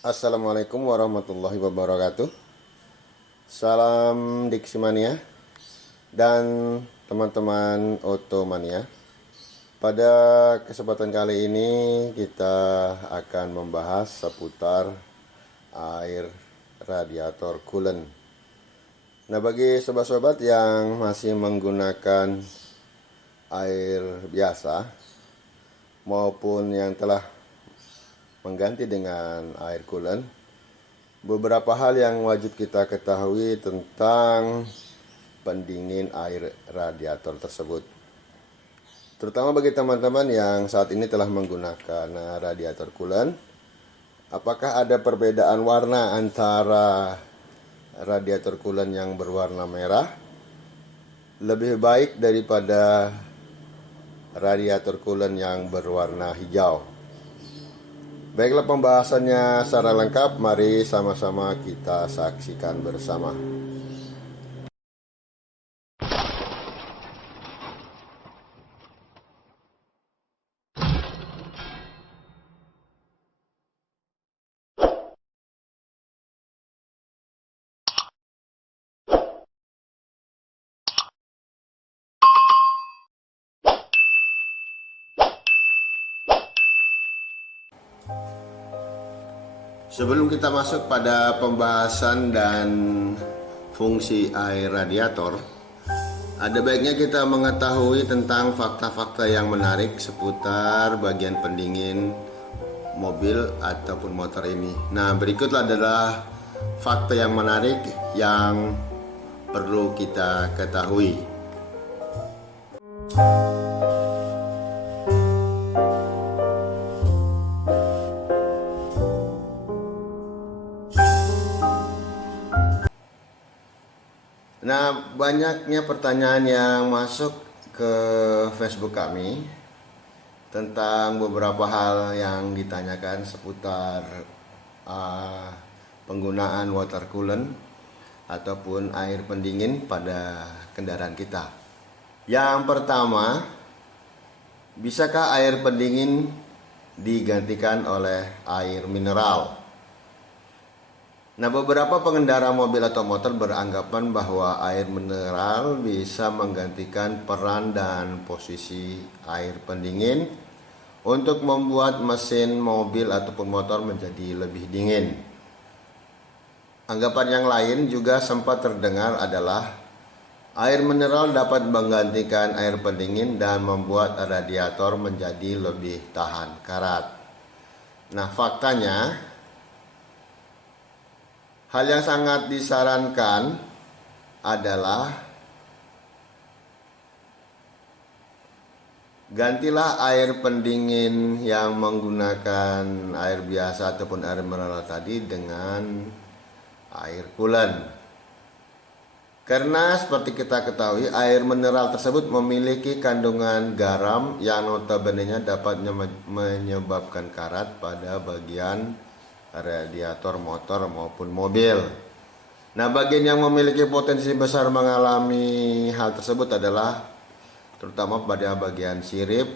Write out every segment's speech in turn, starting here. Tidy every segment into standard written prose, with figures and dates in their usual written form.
Assalamualaikum warahmatullahi wabarakatuh. Salam Diksimania dan teman-teman Otomania. Pada kesempatan kali ini kita akan membahas seputar air radiator coolant. Nah, bagi sobat-sobat yang masih menggunakan air biasa maupun yang telah mengganti dengan air coolant, beberapa hal yang wajib kita ketahui tentang pendingin air radiator tersebut. Terutama bagi teman-teman yang saat ini telah menggunakan radiator coolant, apakah ada perbedaan warna antara radiator coolant yang berwarna merah lebih baik daripada radiator coolant yang berwarna hijau? Baiklah, pembahasannya secara lengkap, mari sama-sama kita saksikan bersama. Sebelum kita masuk pada pembahasan dan fungsi air radiator, ada baiknya kita mengetahui tentang fakta-fakta yang menarik seputar bagian pendingin mobil ataupun motor ini. Nah, berikutlah adalah fakta yang menarik yang perlu kita ketahui. Nah, banyaknya pertanyaan yang masuk ke Facebook kami tentang beberapa hal yang ditanyakan seputar penggunaan water coolant ataupun air pendingin pada kendaraan kita. Yang pertama, bisakah air pendingin digantikan oleh air mineral? Nah, beberapa pengendara mobil atau motor beranggapan bahwa air mineral bisa menggantikan peran dan posisi air pendingin untuk membuat mesin mobil ataupun motor menjadi lebih dingin. Anggapan yang lain juga sempat terdengar adalah air mineral dapat menggantikan air pendingin dan membuat radiator menjadi lebih tahan karat. Nah, faktanya, hal yang sangat disarankan adalah gantilah air pendingin yang menggunakan air biasa ataupun air mineral tadi dengan air coolant. Karena seperti kita ketahui, air mineral tersebut memiliki kandungan garam yang notabene dapat menyebabkan karat pada bagian radiator motor maupun mobil. Nah, bagian yang memiliki potensi besar mengalami hal tersebut adalah terutama pada bagian sirip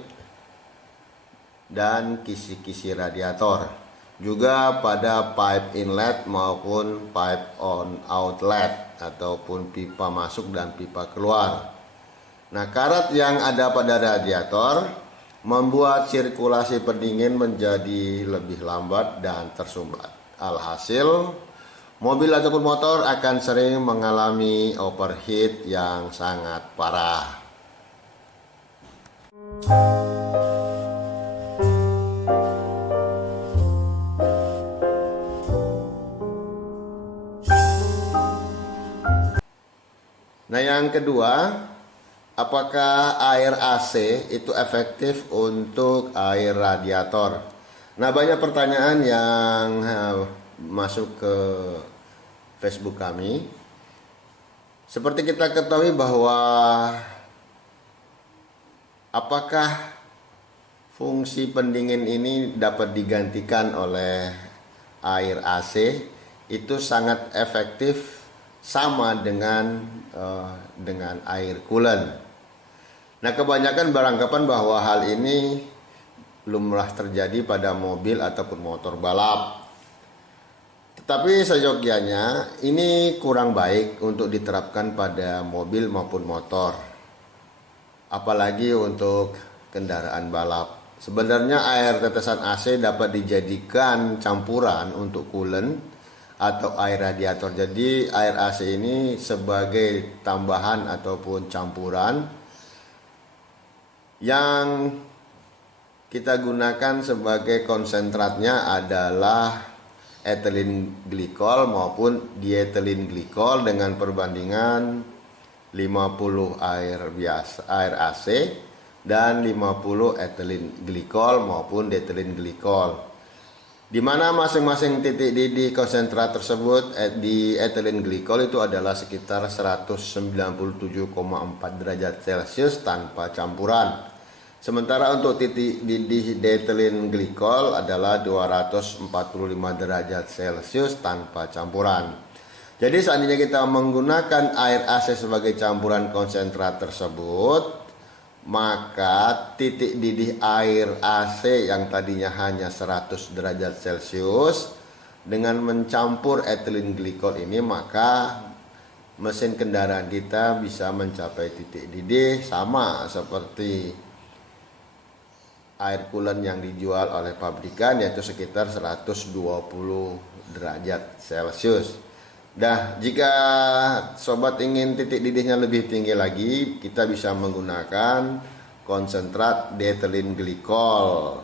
dan kisi-kisi radiator, juga pada pipe inlet maupun pipe on outlet ataupun pipa masuk dan pipa keluar. Nah, karat yang ada pada radiator membuat sirkulasi pendingin menjadi lebih lambat dan tersumbat. Alhasil, mobil ataupun motor akan sering mengalami overheat yang sangat parah. Nah, yang kedua, apakah air AC itu efektif untuk air radiator? Nah, banyak pertanyaan yang masuk ke Facebook kami. Seperti kita ketahui bahwa apakah fungsi pendingin ini dapat digantikan oleh air AC, itu sangat efektif sama dengan air coolant. Nah, kebanyakan beranggapan bahwa hal ini lumrah terjadi pada mobil ataupun motor balap. Tapi seyogyanya ini kurang baik untuk diterapkan pada mobil maupun motor, apalagi untuk kendaraan balap. Sebenarnya air tetesan AC dapat dijadikan campuran untuk coolant atau air radiator. Jadi air AC ini sebagai tambahan ataupun campuran yang kita gunakan sebagai konsentratnya adalah ethylene glycol maupun diethylene glycol dengan perbandingan 50 air biasa, air AC dan 50 ethylene glycol maupun diethylene glycol. Di mana masing-masing titik didih konsentrat tersebut di ethylene glycol itu adalah sekitar 197,4 derajat Celcius tanpa campuran. Sementara untuk titik didih diethylene glycol adalah 245 derajat Celcius tanpa campuran. Jadi seandainya kita menggunakan air AC sebagai campuran konsentrat tersebut, maka titik didih air AC yang tadinya hanya 100 derajat Celcius dengan mencampur ethylene glycol ini, maka mesin kendaraan kita bisa mencapai titik didih sama seperti air coolant yang dijual oleh pabrikan, yaitu sekitar 120 derajat Celcius. Nah, jika sobat ingin titik didihnya lebih tinggi lagi, kita bisa menggunakan konsentrat diethylene glycol.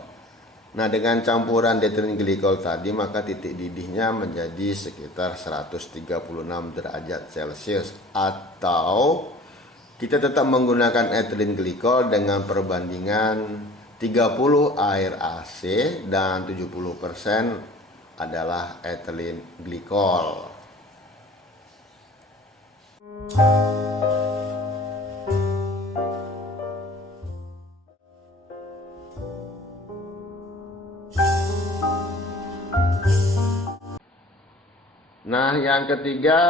Nah, dengan campuran diethylene glycol tadi, maka titik didihnya menjadi sekitar 136 derajat Celcius, atau kita tetap menggunakan ethylene glycol dengan perbandingan 30 air AC dan 70% adalah ethylene glycol. Nah, yang ketiga,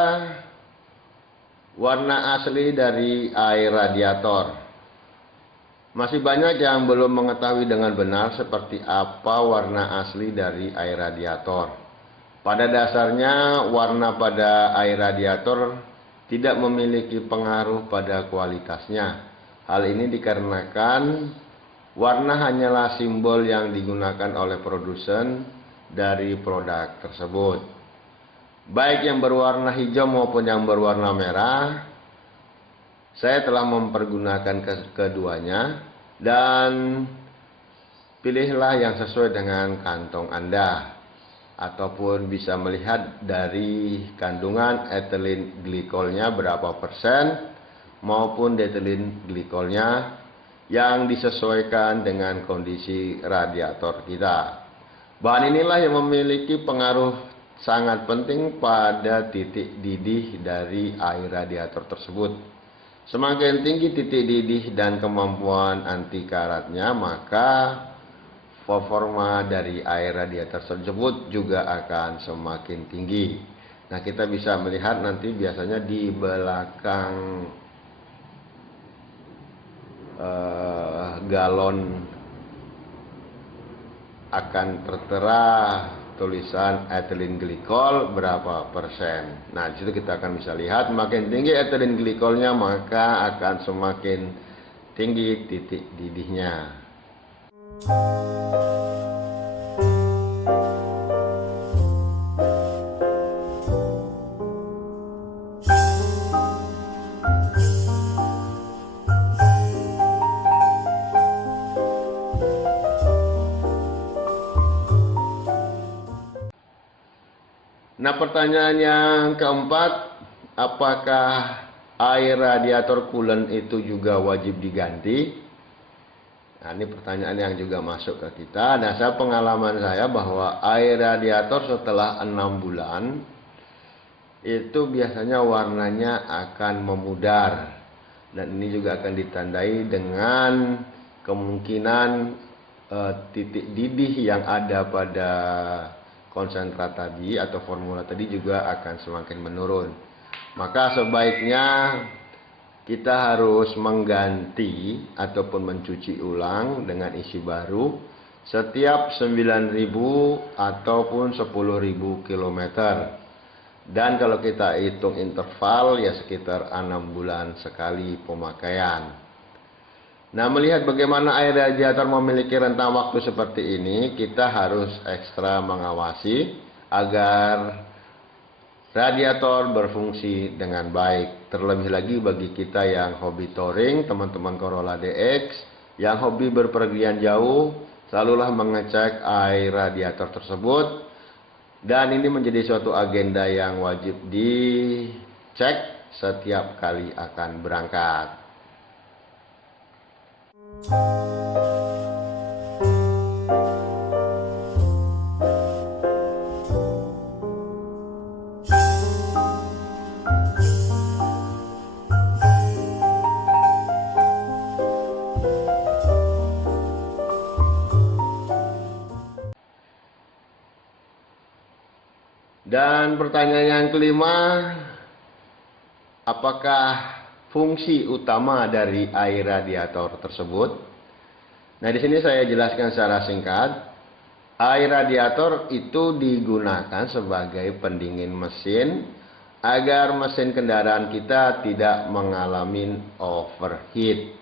warna asli dari air radiator. Masih banyak yang belum mengetahui dengan benar seperti apa warna asli dari air radiator. Pada dasarnya, warna pada air radiator tidak memiliki pengaruh pada kualitasnya. Hal ini dikarenakan warna hanyalah simbol yang digunakan oleh produsen dari produk tersebut. Baik yang berwarna hijau maupun yang berwarna merah, saya telah mempergunakan keduanya, dan pilihlah yang sesuai dengan kantong Anda, ataupun bisa melihat dari kandungan ethylene glycolnya berapa persen maupun diethylene glycolnya yang disesuaikan dengan kondisi radiator kita. Bahan inilah yang memiliki pengaruh sangat penting pada titik didih dari air radiator tersebut. Semakin tinggi titik didih dan kemampuan anti karatnya, maka performa dari air radiator tersebut juga akan semakin tinggi. Nah, kita bisa melihat nanti biasanya di belakang galon akan tertera tulisan ethylene glycol berapa persen. Nah, di situ kita akan bisa lihat makin tinggi ethylene glycolnya, maka akan semakin tinggi titik didihnya. Nah, pertanyaan yang keempat, apakah air radiator coolant itu juga wajib diganti? Nah, ini pertanyaan yang juga masuk ke kita. Nah, pengalaman saya bahwa air radiator setelah 6 bulan itu biasanya warnanya akan memudar, dan ini juga akan ditandai dengan kemungkinan titik didih yang ada pada konsentrat tadi atau formula tadi juga akan semakin menurun. Maka sebaiknya kita harus mengganti ataupun mencuci ulang dengan isi baru setiap 9.000 ataupun 10.000 kilometer. Dan kalau kita hitung interval ya sekitar 6 bulan sekali pemakaian. Nah, melihat bagaimana air radiator memiliki rentang waktu seperti ini, kita harus ekstra mengawasi agar radiator berfungsi dengan baik. Terlebih lagi bagi kita yang hobi touring, teman-teman Corolla DX, yang hobi berpergian jauh, selalulah mengecek air radiator tersebut. Dan ini menjadi suatu agenda yang wajib dicek setiap kali akan berangkat. Dan pertanyaan yang kelima, apakah fungsi utama dari air radiator tersebut? Nah, di sini saya jelaskan secara singkat. Air radiator itu digunakan sebagai pendingin mesin agar mesin kendaraan kita tidak mengalami overheat.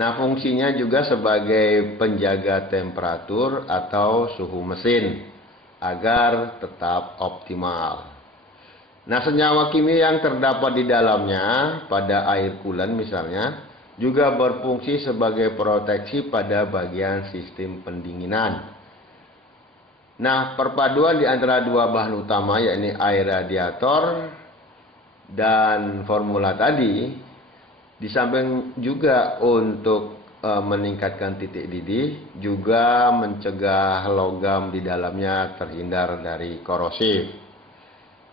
Nah, fungsinya juga sebagai penjaga temperatur atau suhu mesin agar tetap optimal. Nah, senyawa kimia yang terdapat di dalamnya pada air coolant misalnya juga berfungsi sebagai proteksi pada bagian sistem pendinginan. Nah, perpaduan di antara dua bahan utama yakni air radiator dan formula tadi, di samping juga untuk meningkatkan titik didih, juga mencegah logam di dalamnya terhindar dari korosif.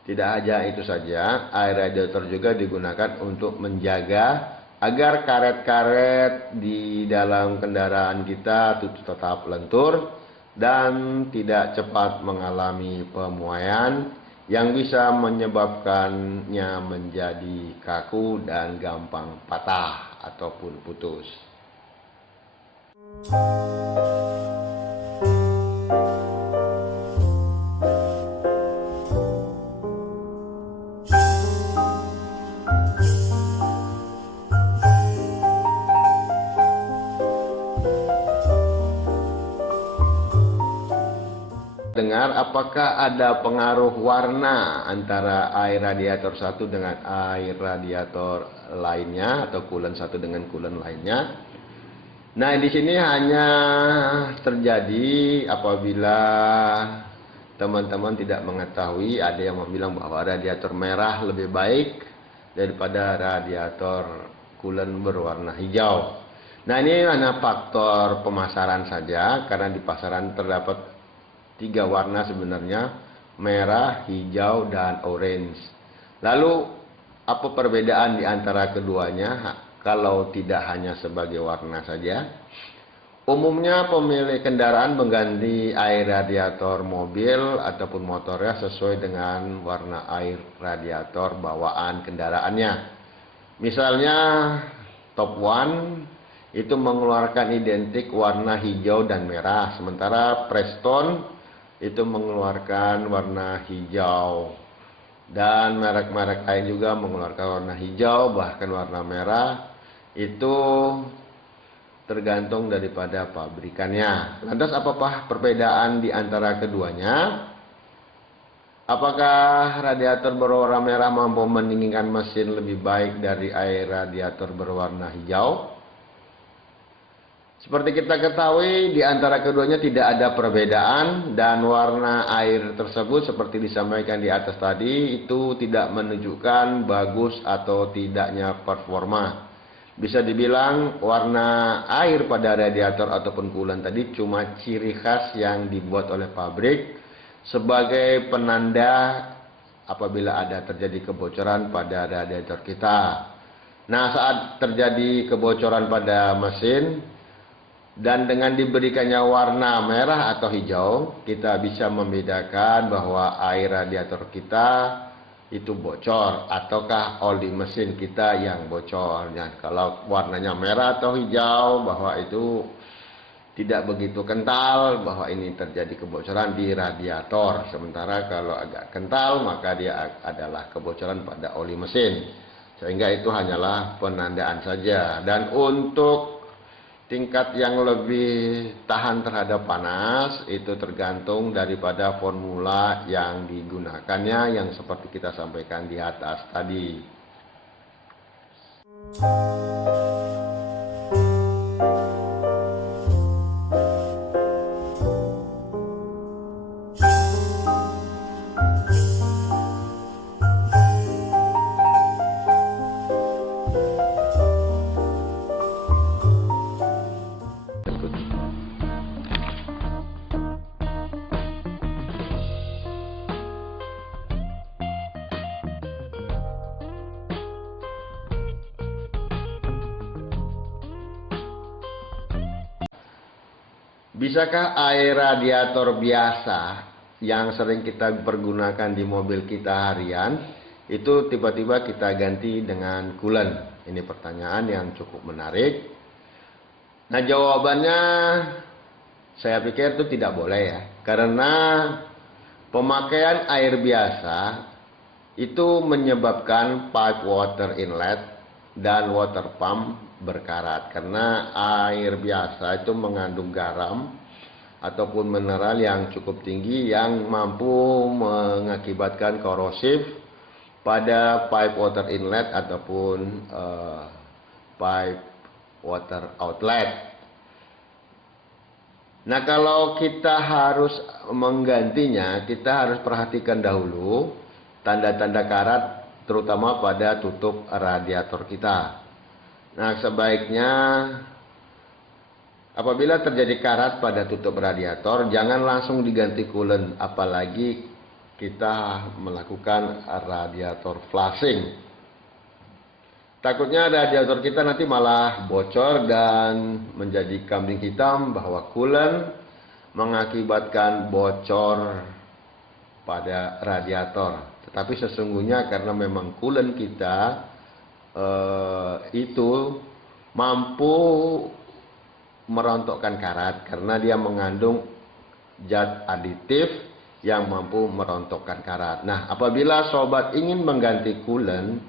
Tidak hanya itu saja, air radiator juga digunakan untuk menjaga agar karet-karet di dalam kendaraan kita tetap lentur dan tidak cepat mengalami pemuaian yang bisa menyebabkannya menjadi kaku dan gampang patah ataupun putus. Dengar apakah ada pengaruh warna antara air radiator satu dengan air radiator lainnya atau coolant satu dengan coolant lainnya. Nah, di sini hanya terjadi apabila teman-teman tidak mengetahui, ada yang bilang bahwa radiator merah lebih baik daripada radiator coolant berwarna hijau. Nah, ini hanya faktor pemasaran saja, karena di pasaran terdapat 3 warna sebenarnya, merah, hijau, dan orange. Lalu apa perbedaan di antara keduanya? Kalau tidak hanya sebagai warna saja, umumnya pemilik kendaraan mengganti air radiator mobil ataupun motornya sesuai dengan warna air radiator bawaan kendaraannya. Misalnya Top One itu mengeluarkan identik warna hijau dan merah, sementara Preston itu mengeluarkan warna hijau, dan merek-merek lain juga mengeluarkan warna hijau, bahkan warna merah. Itu tergantung daripada pabrikannya. Lantas apakah perbedaan di antara keduanya? Apakah radiator berwarna merah mampu mendinginkan mesin lebih baik dari air radiator berwarna hijau? Seperti kita ketahui, di antara keduanya tidak ada perbedaan, dan warna air tersebut seperti disampaikan di atas tadi itu tidak menunjukkan bagus atau tidaknya performa. Bisa dibilang warna air pada radiator ataupun coolant tadi cuma ciri khas yang dibuat oleh pabrik sebagai penanda apabila ada terjadi kebocoran pada radiator kita. Nah, saat terjadi kebocoran pada mesin dan dengan diberikannya warna merah atau hijau, kita bisa membedakan bahwa air radiator kita itu bocor ataukah oli mesin kita yang bocor. Nah, kalau warnanya merah atau hijau, bahwa itu tidak begitu kental bahwa ini terjadi kebocoran di radiator. Sementara kalau agak kental maka dia adalah kebocoran pada oli mesin. Sehingga itu hanyalah penandaan saja. Dan untuk tingkat yang lebih tahan terhadap panas itu tergantung daripada formula yang digunakannya, yang seperti kita sampaikan di atas tadi. Bisakah air radiator biasa yang sering kita pergunakan di mobil kita harian itu tiba-tiba kita ganti dengan coolant? Ini pertanyaan yang cukup menarik. Nah, jawabannya saya pikir itu tidak boleh ya. Karena pemakaian air biasa itu menyebabkan pipe water inlet dan water pump berkarat, karena air biasa itu mengandung garam ataupun mineral yang cukup tinggi yang mampu mengakibatkan korosif pada pipe water inlet ataupun pipe water outlet. Nah, kalau kita harus menggantinya, kita harus perhatikan dahulu tanda-tanda karat, terutama pada tutup radiator kita. Nah, sebaiknya apabila terjadi karat pada tutup radiator, jangan langsung diganti coolant, apalagi kita melakukan radiator flushing. Takutnya radiator kita nanti malah bocor dan menjadi kambing hitam bahwa coolant mengakibatkan bocor pada radiator. Tetapi sesungguhnya karena memang coolant kita itu mampu merontokkan karat, karena dia mengandung zat aditif yang mampu merontokkan karat. Nah, apabila sobat ingin mengganti coolant,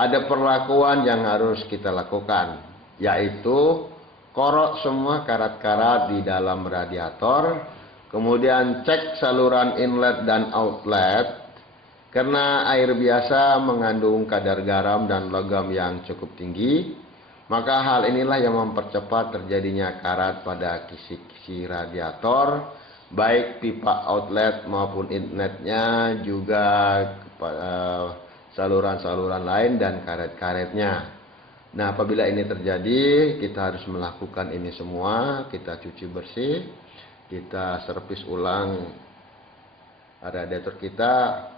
ada perlakuan yang harus kita lakukan, yaitu korok semua karat-karat di dalam radiator, kemudian cek saluran inlet dan outlet. Karena air biasa mengandung kadar garam dan logam yang cukup tinggi, maka hal inilah yang mempercepat terjadinya karat pada kisi-kisi radiator, baik pipa outlet maupun inletnya, juga saluran-saluran lain dan karet-karetnya. Nah, apabila ini terjadi, kita harus melakukan ini semua. Kita cuci bersih, kita servis ulang radiator kita,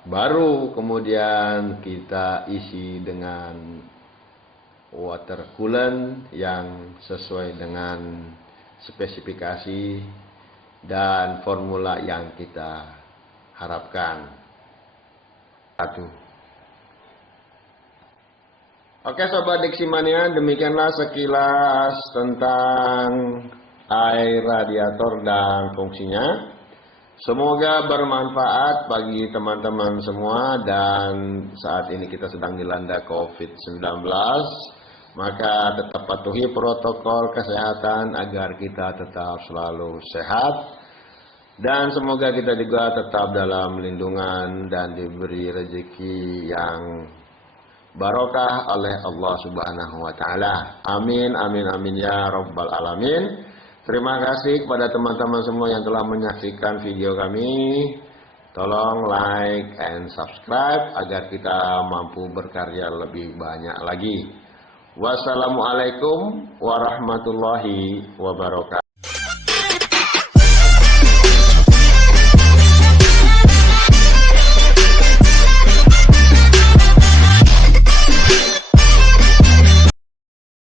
baru kemudian kita isi dengan water coolant yang sesuai dengan spesifikasi dan formula yang kita harapkan. Oke Sobat Diksimania, demikianlah sekilas tentang air radiator dan fungsinya. Semoga bermanfaat bagi teman-teman semua, dan saat ini kita sedang dilanda COVID-19, maka tetap patuhi protokol kesehatan agar kita tetap selalu sehat, dan semoga kita juga tetap dalam lindungan dan diberi rezeki yang barokah oleh Allah Subhanahu wa taala. Amin amin amin ya rabbal alamin. Terima kasih kepada teman-teman semua yang telah menyaksikan video kami. Tolong like and subscribe agar kita mampu berkarya lebih banyak lagi. Wassalamualaikum warahmatullahi wabarakatuh.